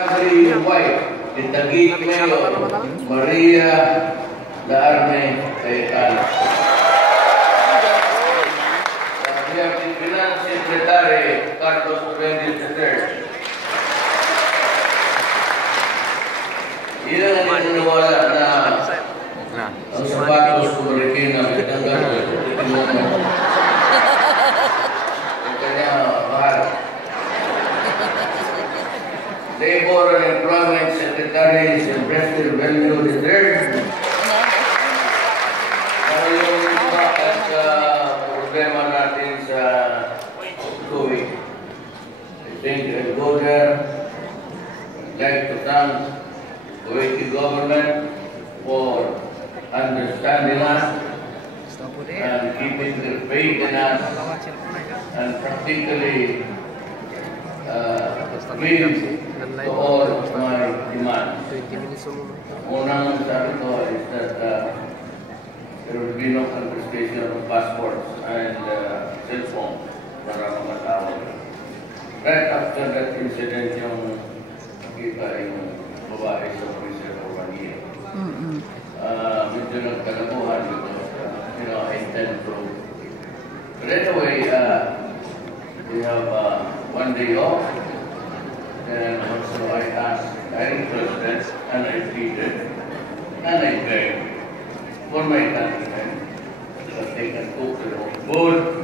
Every wife, the Taguig Mayor, Maria Laarme Cayetano. We have the Finance Secretary, Carlos Benedict III. Yan ang naniniwala na ang sapatos ko marikin na may tanggal ko. Ang kanya mahal. Labor and Employment Secretary Sylvester Bello III. Yung iba at problema natin sa COVID. I think I'll go there. I'd like to thank Kuwaiti government for understanding us and keeping their faith in us and practically means to all of my demands. Unang sabi ko is that there will be no confiscation of passports and cell phones para mga tao. Right after that incident, yung nakita yung babae sa prison for 1 year. Medyo nagkalabuhan because, I intend to. But anyway, we have 1 day off. And also I asked, I requested, and I pleaded, and I begged for my countrymen that they can cook their own food,